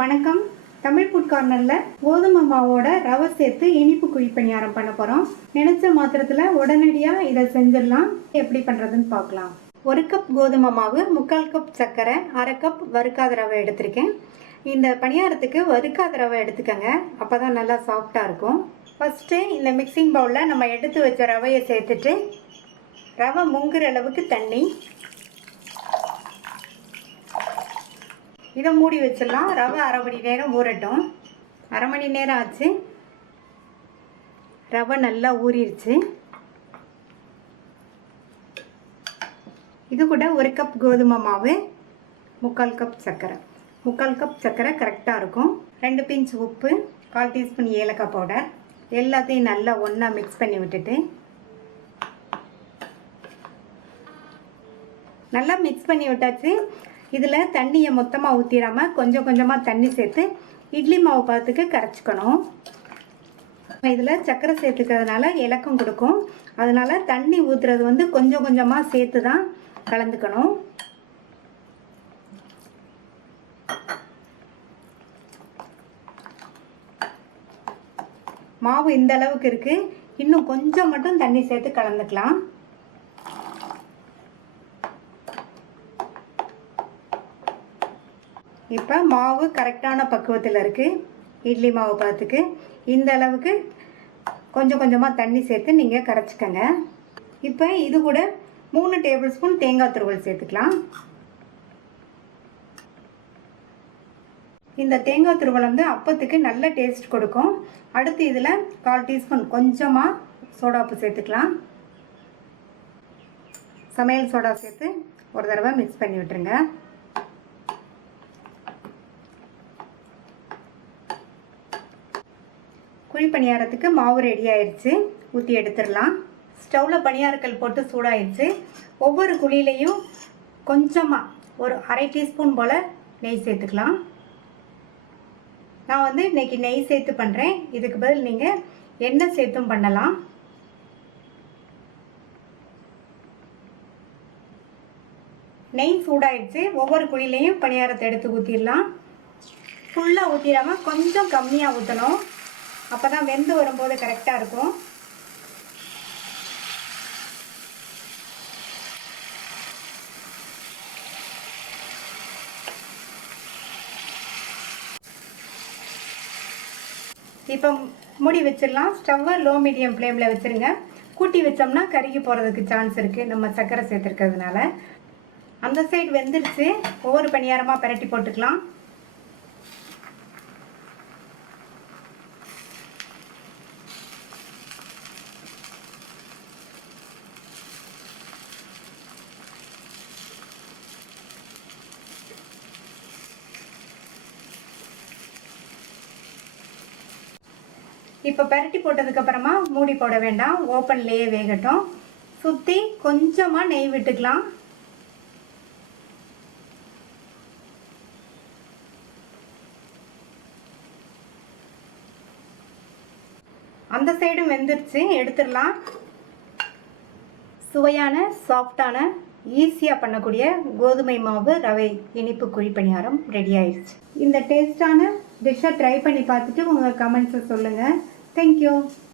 வணக்கம். தமிழ் ஃபுட் கார்னரில் கோதுமை மாவோட ரவை சேர்த்து இனிப்பு குழிப்பணியாரம் பண்ண போகிறோம். நினச்ச மாத்திரத்தில் உடனடியாக இதை செஞ்சிடலாம். எப்படி பண்ணுறதுன்னு பார்க்கலாம். 1 கப் கோதுமை மாவு, 3/4 கப் சர்க்கரை, 1/2 கப் வறுக்காத ரவை எடுத்திருக்கேன். இந்த பணியாரத்துக்கு வறுக்காத ரவை எடுத்துக்கோங்க, அப்போ தான் நல்லா சாஃப்டாக இருக்கும். ஃபஸ்ட்டு இந்த மிக்சிங் பவுலில் நம்ம எடுத்து வச்ச ரவையை சேர்த்துட்டு ரவை முங்குற அளவுக்கு தண்ணி, இதை மூடி வச்சிடலாம். ரவை அரை மணி நேரம் ஊறட்டும். அரை மணி நேரம் ஆச்சு. ரவை நல்லா ஊறிடுச்சு. இது கூட 1 கப் கோதுமை மாவு, 3/4 கப் சர்க்கரை. 3/4 கப் சர்க்கரை கரெக்டாக இருக்கும். 2 பிஞ்ச் உப்பு, 1/4 டீஸ்பூன் ஏலக்காய் பவுடர், எல்லாத்தையும் நல்லா ஒன்றா மிக்ஸ் பண்ணி விட்டுட்டு நல்லா மிக்ஸ் பண்ணி விட்டாச்சு. இதில் தண்ணியை மொத்தமாக ஊற்றிடாமல் கொஞ்சம் கொஞ்சமாக தண்ணி சேர்த்து இட்லி மாவு பதத்துக்கு கரைச்சிக்கணும். இதில் சர்க்கரை சேர்த்துக்கிறதுனால இலக்கம் கொடுக்கும். அதனால் தண்ணி ஊற்றுறது கொஞ்சம் கொஞ்சமாக சேர்த்து தான் கலந்துக்கணும். மாவு இந்த அளவுக்கு இருக்குது. இன்னும் கொஞ்சம் மட்டும் தண்ணி சேர்த்து கலந்துக்கலாம். இப்போ மாவு கரெக்டான பக்குவத்தில் இருக்குது. இட்லி மாவு பார்த்துக்கு இந்த அளவுக்கு கொஞ்சம் கொஞ்சமாக தண்ணி சேர்த்து நீங்கள் கரைச்சிக்கங்க. இப்போ இது கூட 3 டேபிள் ஸ்பூன் தேங்காய் துருவல் சேர்த்துக்கலாம். இந்த தேங்காய் துருவல் அப்பத்துக்கு நல்ல டேஸ்ட் கொடுக்கும். அடுத்து இதில் 1/4 டீஸ்பூன் கொஞ்சமாக சோடாப்பு சேர்த்துக்கலாம். சமையல் சோடா சேர்த்து ஒரு தடவை மிக்ஸ் பண்ணி விட்டுருங்க. குழி பணியாரத்துக்கு மாவு ரெடி ஆயிடுச்சு. ஊற்றி எடுத்துடலாம். ஸ்டவ்வில் பணியாரக்கல் போட்டு சூடாயிடுச்சு. ஒவ்வொரு குழியிலையும் கொஞ்சமாக ஒரு 1/2 டீஸ்பூன் போல் நெய் சேர்த்துக்கலாம். நான் இன்னைக்கு நெய் சேர்த்து பண்ணுறேன். இதுக்கு பதில் நீங்கள் எண்ணெய் சேர்த்தும் பண்ணலாம். நெய் சூடாயிடுச்சு. ஒவ்வொரு குழியிலையும் பணியாரத்தை எடுத்து ஊற்றிடலாம். ஃபுல்லாக ஊற்றிடாமல் கொஞ்சம் கம்மியாக ஊற்றணும். அப்போ தான் வெந்து வரும்போது கரெக்டாக இருக்கும். இப்போ மூடி வச்சிடலாம். ஸ்டவ்வை லோ மீடியம் ஃப்ளேமில் வச்சுருங்க. கூட்டி வச்சோம்னா கருகி போகிறதுக்கு சான்ஸ் இருக்குது, நம்ம சர்க்கரை சேர்த்துருக்கிறதுனால. அந்த சைடு வெந்துருச்சு. ஒவ்வொரு பணியாரமாக பரட்டி போட்டுக்கலாம். இப்போ பரட்டி போட்டதுக்கப்புறமா மூடி போட வேண்டாம், ஓப்பன்லேயே வேகட்டும். சுற்றி கொஞ்சமாக நெய் விட்டுக்கலாம். அந்த சைடும் வெந்துருச்சு, எடுத்துடலாம். சுவையான சாஃப்டான ஈஸியாக பண்ணக்கூடிய கோதுமை மாவு ரவை இனிப்பு குழி பணியாரம் ரெடி ஆயிடுச்சு. இந்த டேஸ்டான டிஷ்ஷை ட்ரை பண்ணி பார்த்துட்டு உங்கள் கமெண்ட்ஸை சொல்லுங்கள். தேங்க்யூ.